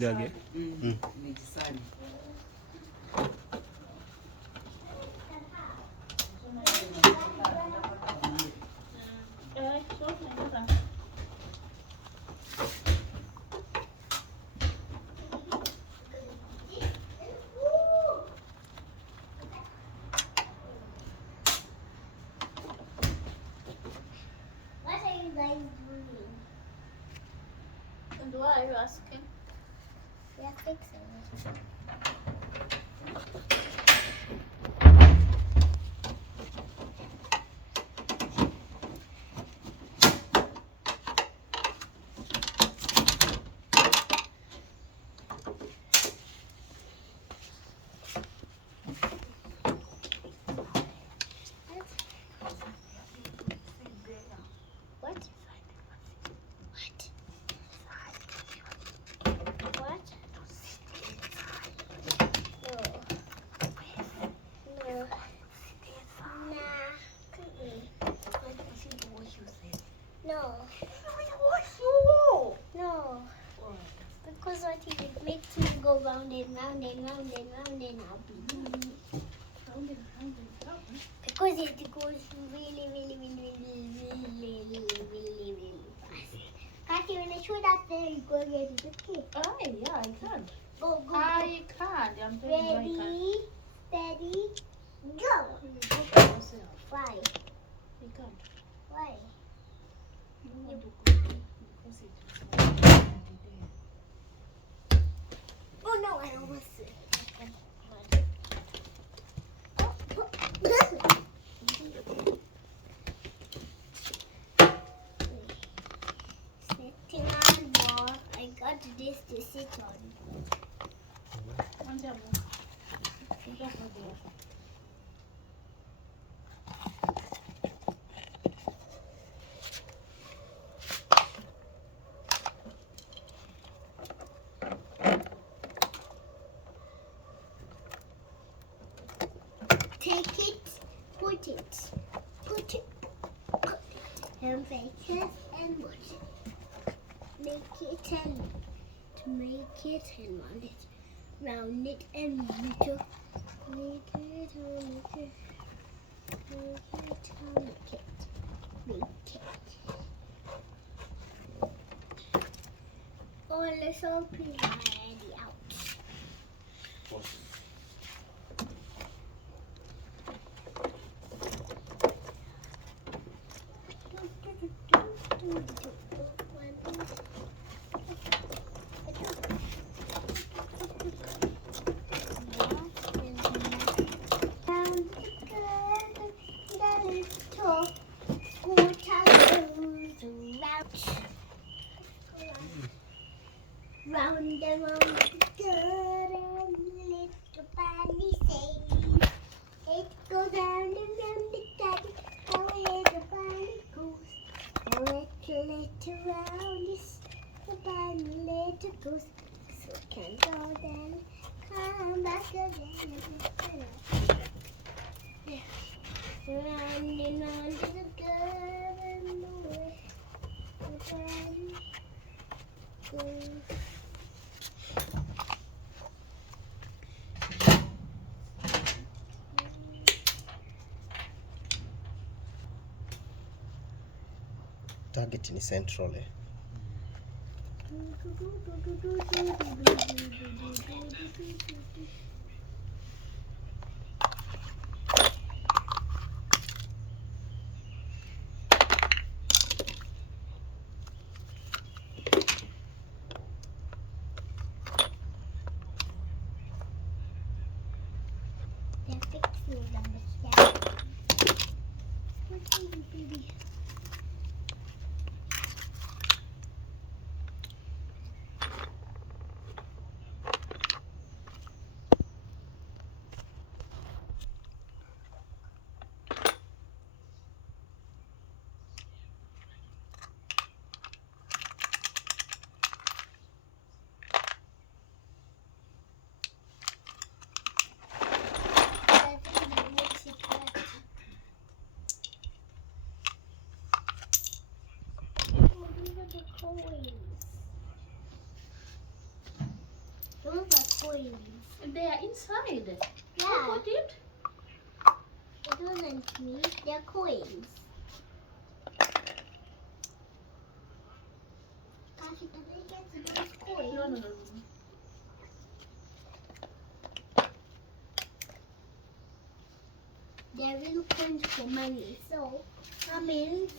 Ndage. Nijisani. What are you guys doing? And why are you asking? We are fixing it. What? What? What? No. No. Nah. No. No. Because what if it makes me go round and round and round and round and I'll be doing it. Because it goes really, really, really, really, really, really, really fast. Can't you when I show that there you go get it, okay? Oh, yeah, I can. Go, go, go. I can. I'm telling you I can. Ready, steady, go. You go for yourself. Why? You can't. Why? You want to go because it is already there. Oh no, I almost sitting on wall. I got this to sit on. One time. Go for there. Take it, put it, put it, and make it and put it. Make it and make it and round it. Round it and make it. Make it and make it. Make it and make it. Make it. All the soap is already out. Round and round the good and little bunny say it goes round and round the daddy, how the bunny goes. A little round is the bunny little goes. So it can go then come back again. Round and round the good and the way the bunny goes. Target ni central eh. They're fixing them, yeah. Baby. coins. They are inside. Yeah, Who put it? it wasn't me. They're coins. Kashi, can I get those coins? No. They're real coins for money. So, that means